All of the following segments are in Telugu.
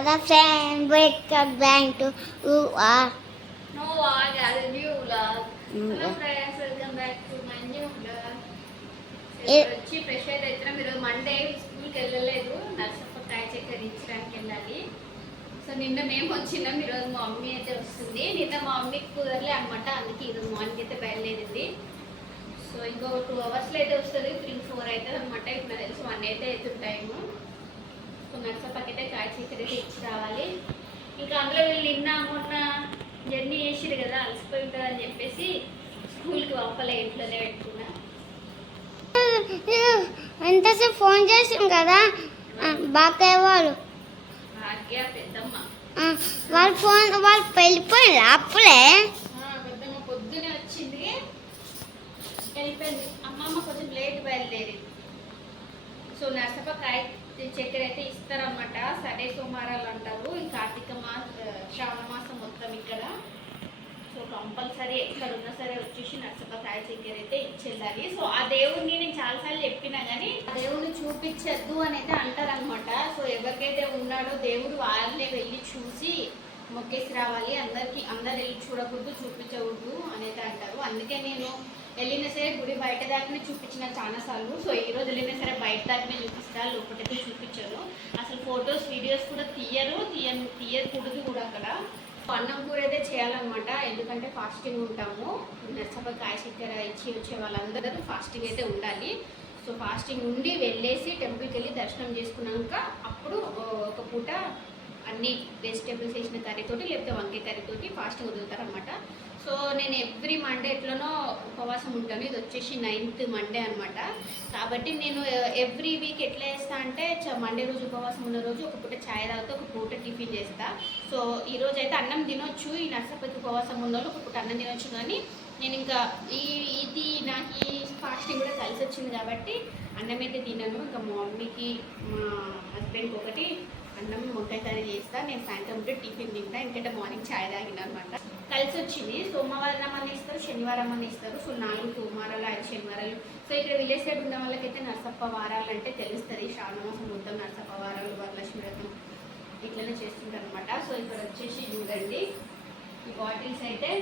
Hello friend, welcome back to our No, I got a new vlog. Hello friends, welcome back to my new vlog. వచ్చి ఫ్రెష్ అయితే వచ్చినాం. ఈరోజు మండే స్కూల్కి వెళ్ళలేదు, నర్సప్పకాయ చక్కెర ఇచ్చడానికి వెళ్ళాలి. సో నిన్న మేము వచ్చినాం, ఈరోజు మా మమ్మీ అయితే వస్తుంది. నిన్న మా మమ్మీకి కుదరలే అనమాట, అందుకే ఈరోజు మార్నింగ్ అయితే బయలుదేరింది. సో ఇంకో 2 అవర్స్లో అయితే వస్తుంది, 3-4 అవుతుంది అనమాట. ఇప్పుడు నాకు తెలిసి 1 అయితే అవుతుంది టైము. సో నర్సప్పకైతే కాయ చక్కెర అయితే ఇచ్చి రావాలి. ఇంకా అందులో వీళ్ళు నిన్న మొన్న జర్నీ చేసిరు కదా, అలసిపోయి ఉంటుంది అని చెప్పేసి స్కూల్కి పంపలే, ఇంట్లోనే పెట్టుకున్నా. ఎంతసేపు ఫోన్ చేసాం కదా బాగా వాళ్ళు భాగ్య పెద్దమ్మ వాళ్ళ ఫోన్ వాళ్ళు వెళ్ళిపోయింది అప్పుడే. పెద్దమ్మ పొద్దునే వచ్చింది, వెళ్ళిపోయింది. అమ్మమ్మ కొంచెం లేట్ బయలుదేరింది. సో నర్సప్పకాయ చక్కెర అయితే ఇస్తారన్నమాట. సడే సోమవారాలు అంటారు ఈ కార్తీక శ్రావణ మాసం మొత్తం ఇక్కడ. సో కంపల్సరీ ఎక్కడ ఉన్నా సరే వచ్చేసి నర్సప్పకాయ చక్కెర అయితే ఇచ్చేయాలి. సో ఆ దేవుడిని నేను చాలాసార్లు చెప్పినా కానీ ఆ దేవుడిని చూపించద్దు అని అయితే అంటారనమాట. సో ఎవరికైతే ఉన్నాడో దేవుడు వాళ్ళే వెళ్ళి చూసి మొక్కేసి రావాలి, అందరు వెళ్ళి చూడకూడదు, చూపించకూడదు అనేది అంటారు. అందుకే నేను వెళ్ళినా సరే గుడి బయట దాకానే చూపించిన చాలాసార్లు. సో ఈరోజు వెళ్ళినా సరే బయట దాకానే చూపిస్తాను, లోపలైతే చూపించాను. అసలు ఫొటోస్ వీడియోస్ కూడా తీయకూడదు కూడా అక్కడ. అన్నం కూర అయితే చేయాలన్నమాట, ఎందుకంటే ఫాస్టింగ్ ఉంటాము. నర్సప్పకాయ చక్కెర ఇచ్చి వచ్చే వాళ్ళందరూ ఫాస్టింగ్ అయితే ఉండాలి. సో ఫాస్టింగ్ ఉండి వెళ్ళేసి టెంపుల్కి వెళ్ళి దర్శనం చేసుకున్నాక అప్పుడు ఒక పూట అన్ని వెజిటేబుల్స్ వేసిన కర్రీతోటి లేకపోతే వంకాయ కర్రీతోటి ఫాస్టింగ్ వదులుతారనమాట. సో నేను ఎవ్రీ మండే ఎట్లనో ఉపవాసం ఉంటాను. ఇది వచ్చేసి 9th మండే అనమాట. కాబట్టి నేను ఎవ్రీ వీక్ ఎట్లా చేస్తా అంటే మండే రోజు ఉపవాసం ఉన్న రోజు ఒక పూట ఛాయ్ తాగుతా, ఒక పూట టిఫిన్ చేస్తా. సో ఈరోజు అయితే అన్నం తినొచ్చు, ఈ నర్సప్పకి ఉపవాసం ఉన్న వాళ్ళు ఒక పూట అన్నం తినొచ్చు. కానీ నేను ఇంకా ఇది నాకు ఈ ఫాస్టింగ్ కూడా కలిసి వచ్చింది కాబట్టి అన్నం అయితే తినను. ఇంకా మా మమ్మీకి మా హస్బెండ్కి ఒకటి అన్నం వంకాయ కర్రీ చేస్తా, నేను సాయంత్రం ఉంటే టిఫిన్ తింటా, ఎందుకంటే మార్నింగ్ ఛాయ్ తాగిన అనమాట. కలిసి వచ్చింది. సోమవారం అని ఇస్తారు, శనివారం అని ఇస్తారు. సో 4 సోమవారాలు 5 శనివారాలు. సో ఇక్కడ విలేజ్ సైడ్ ఉన్న వాళ్ళకైతే నర్సప్ప వారాలు అంటే తెలుస్తుంది. శ్రావణ మాసం మొత్తం నర్సప్ప వారాలు, వరలక్ష్మి వ్రతం ఇట్లనే చేస్తుంటారు అనమాట. సో ఇక్కడ వచ్చేసి చూడండి, ఈ బాటిల్స్ అయితే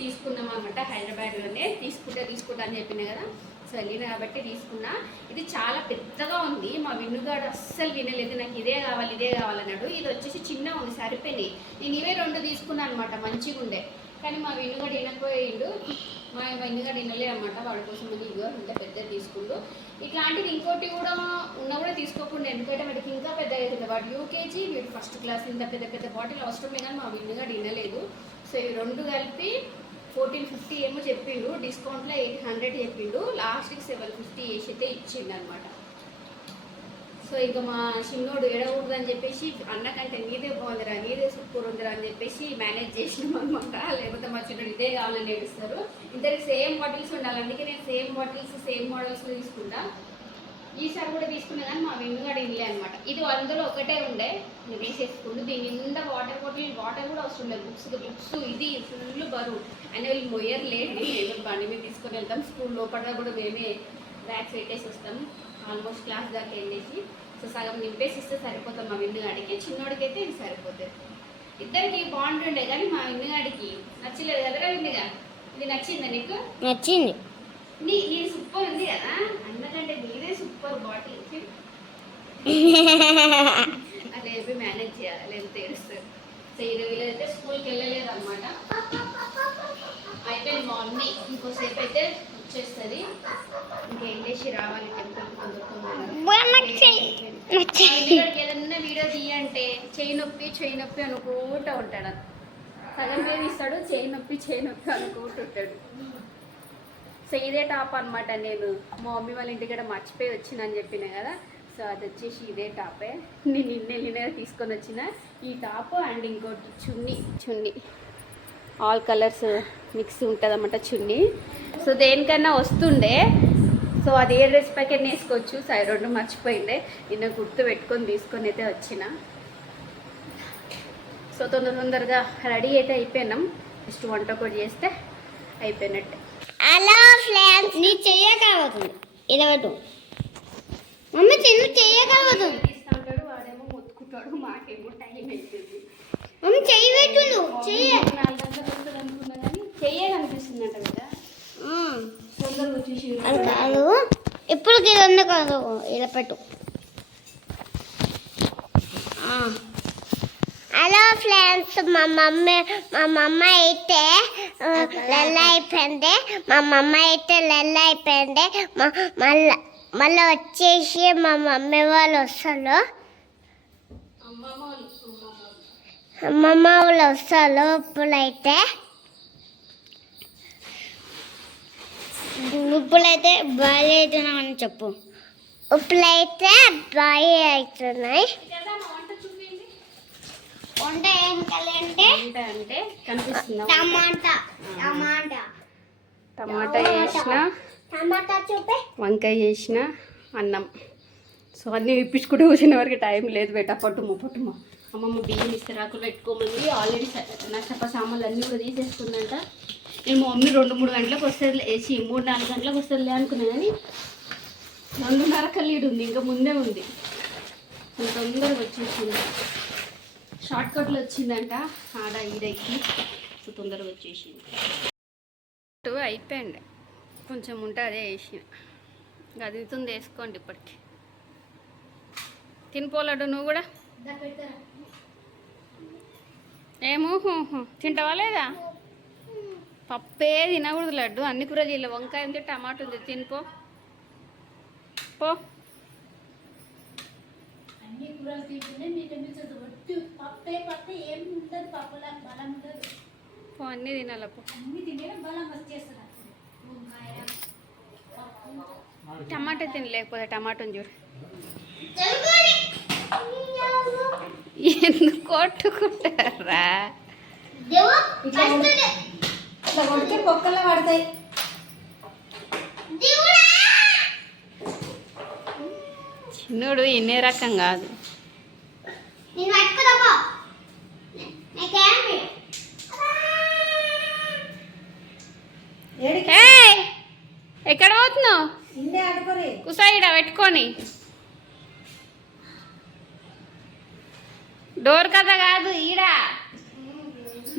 తీసుకున్నాం అనమాట. హైదరాబాద్లోనే తీసుకుంటా అని చెప్పిన కదా, సో వెళ్ళిన కాబట్టి తీసుకున్నా. ఇది చాలా పెద్దగా ఉంది, మా విన్నుగాడు అస్సలు వినలేదు, నాకు ఇదే కావాలన్నాడు. ఇది వచ్చేసి చిన్నగా ఉంది, సరిపోయినాయి. నేను ఇవే 2 తీసుకున్నాను అనమాట, మంచిగా ఉండే. కానీ మా విన్నుగాడు వినకపోయిండు, మా విన్నుగాడు వినలేదు అనమాట. వాడి కోసం అని ఇగో ఇంత పెద్దది తీసుకుండు. ఇట్లాంటిది ఇంకోటి కూడా కూడా తీసుకోకుండా, ఎందుకంటే వాడికి ఇంకా పెద్ద అవుతుంది. వాడు యూకేజీ, వీడు 1st క్లాస్. ఇంత పెద్ద బాటిల్ అవసరమే, కానీ మా విన్నుగాడు వినలేదు. సో ఇవి 2 కలిపి 1450 ఏమో చెప్పిండు, డిస్కౌంట్లో 800 చెప్పిండు. లాస్ట్కి 750 వేసి అయితే ఇచ్చిండు అనమాట. సో ఇంకా మా చిన్నోడు ఏడకూడదని చెప్పేసి అన్నకంటే నీదే బాగుందిరా, నీదే సూపర్ ఉందిరా అని చెప్పేసి మేనేజ్ చేసినాం అనమాట. లేకపోతే మా చిన్నోడు ఇదే కావాలని ఏడుస్తారు. ఇద్దరికి సేమ్ బాటిల్స్ ఉండాలి, అందుకే నేను సేమ్ బాటిల్స్ సేమ్ మోడల్స్లో తీసుకుంటా. ఈసారి కూడా తీసుకున్నా కానీ మా విన్నుగాడు ఇల్లే అనమాట. ఇది అందులో ఒకటే ఉండే, నేను వేసేసుకుంటూ దీని నిండా వాటర్ కూడా అవసరం లేదు. బుక్స్ ఇది ఫుల్ బరువు అని వీళ్ళు మొయ్యర్ లేదు. మేము బండి మీద తీసుకొని వెళ్తాం, స్కూల్ లోపల కూడా మేమే బ్యాగ్స్ పెట్టేసి వస్తాం. ఆల్మోస్ట్ క్లాస్ దాకా వెళ్ళేసి సో సగం నింపేసి ఇస్తే సరిపోతాం మా విన్నుగాడికి. చిన్నోడికి అయితే ఇది సరిపోతుంది. ఇద్దరికి బాగుంటుండే కానీ మా విన్నుగాడికి నచ్చలేదు కదరా. విన్నుగా ఇది నచ్చిందా నీకు? నచ్చింది. నీది సూపర్ ఉంది కదా, అందుకంటే నీదే సూపర్ బాటిల్. అదే చెప్పి మేనేజ్ చేయాలి, లేదు తెలుస్తుంది. సో ఇది వీళ్ళైతే స్కూల్కి వెళ్ళలేదు అనమాట. అయిపోయింది మార్నింగ్, ఇంకోసేపు అయితే వచ్చేస్తుంది. ఇంకా వెళ్ళేసి రావాలి టెంపుల్కి ఏదన్నా వీడియో తీయంటే చెయ్యి నొప్పి అనుకుంటూ ఉంటాడు. సగం పేరు ఇస్తాడు, చెయ్యి నొప్పి అనుకుంటూ ఉంటాడు. సో ఇదే టాప్ అనమాట. నేను మా మమ్మీ వాళ్ళ ఇంటికి మర్చిపోయి వచ్చిందని చెప్పిన కదా, సో అది వచ్చేసి ఇదే టాపే. నేను నిన్న తీసుకొని వచ్చిన ఈ టాప్ అండ్ ఇంకోటి చున్నీ ఆల్ కలర్స్ మిక్స్ ఉంటుంది అన్నమాట చున్నీ. సో దేనికన్నా వస్తుండే, సో అది ఏ డ్రెస్ ప్యాకెట్ వేసుకోవచ్చు. సైడ్ 2 మర్చిపోయిండే, నిన్న గుర్తు పెట్టుకొని తీసుకొని అయితే వచ్చిన. సో తొందరగా రెడీ అయితే అయిపోయినాం, జస్ట్ వంట కూడా చేస్తే అయిపోయినట్టే. హలో ఫ్రెండ్స్, నీ చెయ్యకపోతుంది ఇలా మమ్మీ చిన్న చెయ్యకపోతుంది. వాడేమో మొత్తుకుంటాడు. చేసుకుంటాడు, మాకేమో టైం అవుతుంది. మమ్మీ చెయ్యి పెట్టు, నువ్వు చెయ్యి. 4 గంటలకు వస్తుంది అనుకున్నా కానీ చెయ్యాలనిపిస్తుందంట కదా, తొందరగా వచ్చేసి. అది కాదు, ఇప్పుడు కింద కాదు, ఇలా పెట్టు. హలో ఫ్రెండ్స్, మా మమ్మ అయితే లెల్ల అయిపోయింది. మళ్ళీ వచ్చేసి మా మమ్మీ వాళ్ళు వస్తారు. అమ్మమ్మ వాళ్ళు వస్తారు. ఇప్పుడైతే బాయ్ అవుతున్నామని చెప్పు. ఇప్పుడైతే బాయ్ అవుతున్నాయి. వంట ఏం కలంటే అంటే కనిపిస్తుందా? టమాటా వేసిన, టమాటా చూపే, వంకాయ వేసిన, అన్నం. సో అన్నీ ఇప్పించుకుంటూ కూర్చునే వరకు టైం లేదు. బెట పట్టుమ అమ్మమ్మ బియ్యం ఇస్తరాకులు పెట్టుకోమంది. ఆల్రెడీ నష్టప సామాన్లు అన్నీ కూడా తీసేసుకుందంట. నేను మా మమ్మీ 2-3 గంటలకు వస్తుంది, 3-4 గంటలకు వస్తుందిలే అనుకున్నాను కానీ 2:30 కల్లీడు ఉంది, ఇంకా ముందే ఉంది. తొందరగా వచ్చేసింది. షార్ట్ కట్లో వచ్చిందంట, ఆడ ఈడకి. సో తొందరగా వచ్చేసింది. అయిపోయింది, కొంచెం ఉంటే అదే వేసిన. గదితుంది వేసుకోండి ఇప్పటికి. తినిపోలాడు నువ్వు కూడా. ఏమో తింటావా లేదా? పప్పే తినకూడదు లడ్డు, అన్ని కూరలు ఇలా. వంకాయ ఉంది, టమాటా ఉంది, తినిపో పో. అన్ని కూరలు తింటేనే మీకు అనిపించదు. పప్పే ఏమి ఉండదు, పప్పులా బలం ఉండదు. పో అన్నీ తినాలపో. అన్ని తినే బలం వచ్చేస్తుంది. టమాటా తినలేకపోతే టమాటాని చూడు. ఎందుకు కొట్టుకుంటారా? ఇట్లా కొడితే పొక్కల్లో పడతాయి. చిన్నోడు ఎన్నే రకం కాదు. ఎక్కడ పోతున్నావు? ఇందే ఆడుకోరే. కుసాయిడ పెట్టుకొని. డోర్ కథ కాదు, ఈడ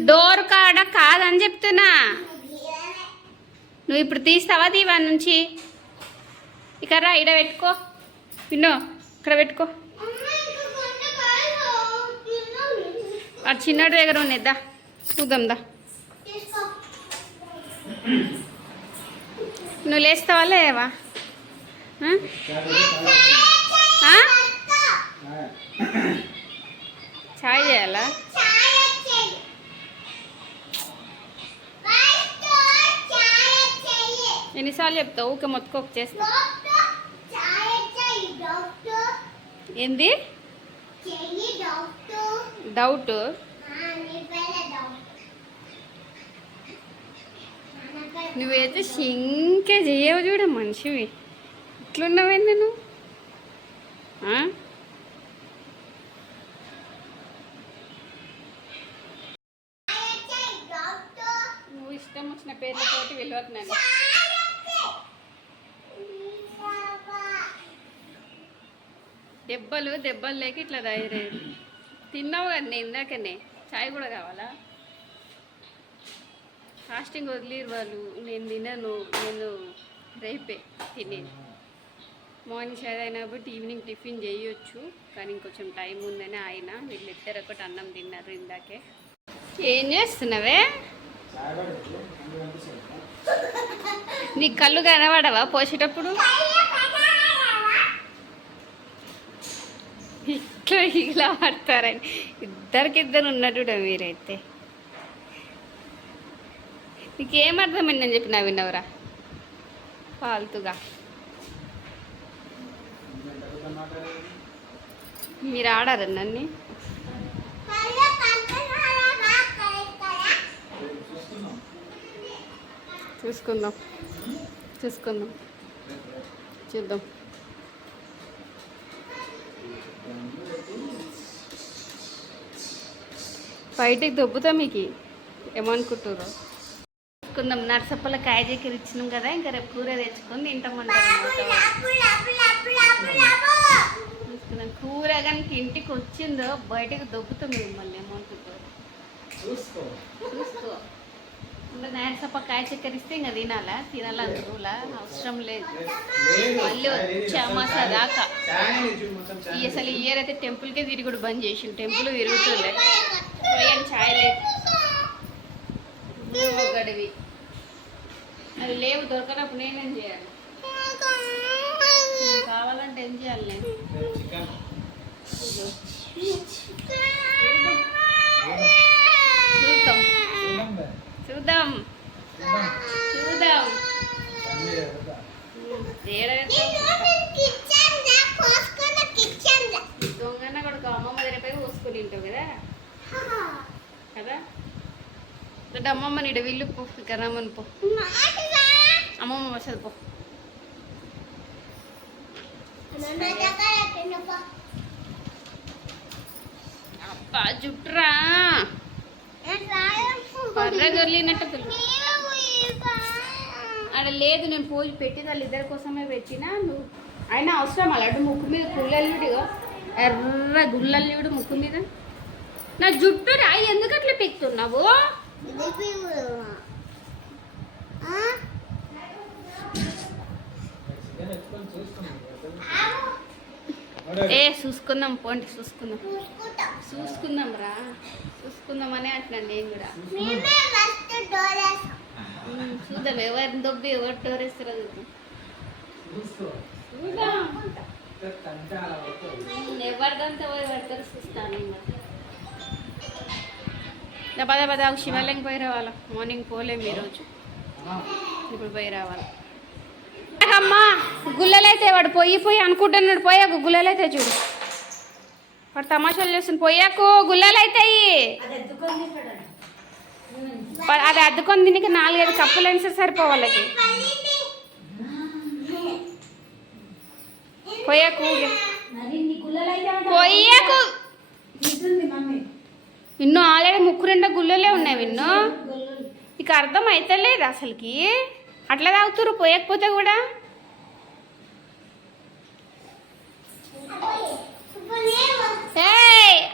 డోర్ కాడ కాదని చెప్తున్నా. నువ్వు ఇప్పుడు తీస్తావా దీవా నుంచి? ఇక్కడ రా, ఈడ పెట్టుకో. విన్నో ఇక్కడ పెట్టుకో. ఆ చిన్నోడి దగ్గర ఉన్నదా చూద్దాం దా. నువ్వు లేస్తావా లేవా? చాయ్ చేయాలా? ఎన్నిసార్లు చెప్తావు? ఊకే మొత్తుకోక చేస్తా. ఏంది డౌట్? నువ్వైతే సింకే చెయ్యవు చూడ, మనిషివి. ఇట్లున్నావేంది నువ్వు? నువ్వు ఇష్టం వచ్చిన పేర్లతోటి వెళ్ళవతున్నాను. దెబ్బలు లేక ఇట్లా తయారయ్యారు. తిన్నావు కదా నేను ఇందాకనే. చాయ్ కూడా కావాలా? ఫాస్టింగ్ వదిలేరు వాళ్ళు. నేను తినను, నేను రేపే తినేది. మార్నింగ్ చాయ్ అయినా బట్టి ఈవినింగ్ టిఫిన్ చేయొచ్చు, కానీ ఇంకొంచెం టైం ఉందని ఆయన. వీళ్ళిద్దరు ఒకటి అన్నం తిన్నారు ఇందాకే. ఏం చేస్తున్నావే? నీ కళ్ళు కనబడవా పోసేటప్పుడు? ఇట్లా ఇలా పడతారని ఇద్దరికిద్దరు ఉన్నట్టు మీరైతే. నీకేం అర్థమైందని చెప్పి నా విన్నవరా ఫాల్తుగా. మీరు ఆడారు నన్ను. చూసుకుందాం చూద్దాం. బయటికి దొబ్బుతా మీకు ఏమనుకుంటారు. చూసుకుందాం. నర్సప్పల కాయ చక్కెర ఇచ్చినాం కదా, ఇంకా రేపు కూర తెచ్చుకొని తింటామంటారు. చూసుకుందాం. ఊరగానికి ఇంటికి వచ్చిందో బయటకు దొబ్బుతుంది మిమ్మల్ని అమౌంట్తో చూసుకో ఇంకా నేరసప్ప కాయ చక్కెర ఇస్తే ఇంకా తినాలా అందులో అవసరం లేదు. మళ్ళీ వచ్చామాస దాకా అసలు ఈ ఇయర్ అయితే టెంపుల్కే తిరుగుడు బంద్ చేసిండు. టెంపుల్ తిరుగుతుండే పోయాను ఛాయ్ లేదు గడివి అది లేవు దొరకనప్పుడు నేనేం చేయాలి? కావాలంటే ఏం చేయాలి నేను? చూద్దాం దొంగన్న కొడుకు అమ్మమ్మ దగ్గరపై పోసుకొని ఉంటావు కదా అమ్మమ్మ నీడ వీళ్ళు పో ఇక్కడ రమ్మని పో అమ్మమ్మ వస్తుంది పో. అబ్బా జుట్టురా పర్ర గొర్లినట్టు అక్కడ లేదు. నేను పూజ పెట్టి వాళ్ళిద్దరి కోసమే పెట్టినా. నువ్వు అయినా అవసరం అలాంటి ముక్కు మీద గుల్లల్లుడు ఎర్ర గుల్లల్లుడు ముక్కు మీద. నా జుట్టు రాయి ఎందుకు అట్లా పెక్కుతున్నావు? చూసుకుందాం పోండి చూసుకుందాం రా చూసుకుందామని అంటున్నాను నేను కూడా. చూద్దాం ఎవరిని దొబ్బి ఎవరు డోరేస్తారో చూద్దాం. ఎవరిదంతా ఎవరు చూస్తాను. పద శివాలయం పోయి రావాలా. మార్నింగ్ పోలేము ఈరోజు, ఇప్పుడు పోయి రావాలి. అమ్మా గుల్లలైతే వాడు పోయి అనుకుంటున్నాడు. పోయాకు గుల్లలైతే చూడు, వాడు తమాషాలు చేస్తుంది. పోయాకు గుల్లలైతాయి. అది అద్దుకొని దీనికి 4-5 కప్పులు అయినా సరిపో వాళ్ళకి. పోయాకు ఇన్నో ఆల్రెడీ 3-2 గుల్లలే ఉన్నాయి. విన్నో నీకు అర్థం అవుతలేదు అసలుకి. అట్లా తాగుతురు పోయకపోతే కూడా.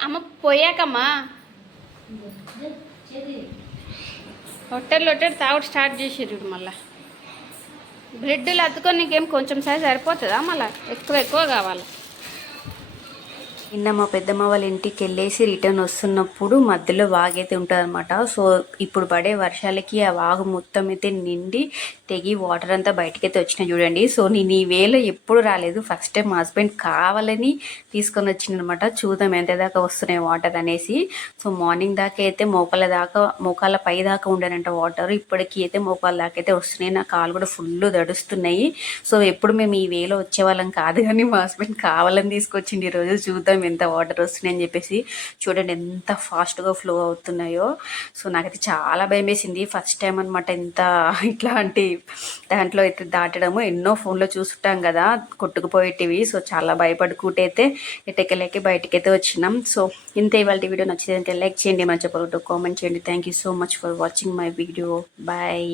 అమ్మ పోయాకమ్మా లొట్టెలు తాగుడు స్టార్ట్ చేసిర్రు. మళ్ళీ బ్రెడ్లు అద్దుకొని నీకేం కొంచెం సైజ్ సరిపోతుందా? మళ్ళీ ఎక్కువ కావాలి. నిన్న మా పెద్దమ్మ వాళ్ళ ఇంటికి వెళ్ళేసి రిటర్న్ వస్తున్నప్పుడు మధ్యలో వాగైతే ఉంటుంది అనమాట. సో ఇప్పుడు పడే వర్షాలకి ఆ వాగు మొత్తం అయితే నిండి తెగి వాటర్ అంతా బయటకైతే వచ్చినాయి చూడండి. సో నేను ఈ వేళ ఎప్పుడు రాలేదు, ఫస్ట్ టైం మా హస్బెండ్ కావాలని తీసుకొని వచ్చిందనమాట. చూద్దాం ఎంత దాకా వస్తున్నాయి వాటర్ అనేసి. సో మార్నింగ్ దాకా అయితే మోకాళ్ళ పై దాకా ఉండనంట వాటర్. ఇప్పటికీ అయితే మోకాళ్ళ దాకా అయితే వస్తున్నాయి. నా కాళ్ళు కూడా ఫుల్ దడుస్తున్నాయి. సో ఎప్పుడు మేము ఈ వేలో వచ్చేవాళ్ళం కాదు, కానీ మా హస్బెండ్ కావాలని తీసుకొచ్చింది ఈరోజు. చూద్దాం ఎంత వాటర్ వస్తున్నాయని చెప్పేసి. చూడండి ఎంత ఫాస్ట్గా ఫ్లో అవుతున్నాయో. సో నాకైతే చాలా భయం వేసింది, ఫస్ట్ టైం అనమాట ఇంత ఇట్లాంటి దాంట్లో అయితే దాటడము. ఎన్నో ఫోన్లో చూస్తుంటాం కదా కొట్టుకుపోయేటివి. సో చాలా భయపడుకుంటే అయితే ఎటకెళ్ళకి బయటకైతే వచ్చినాం. సో ఇంత ఇవాళ వీడియో నచ్చితే లైక్ చేయండి, మర్చిపోవద్దు కామెంట్ చేయండి. Thank you so much for watching my video. Bye.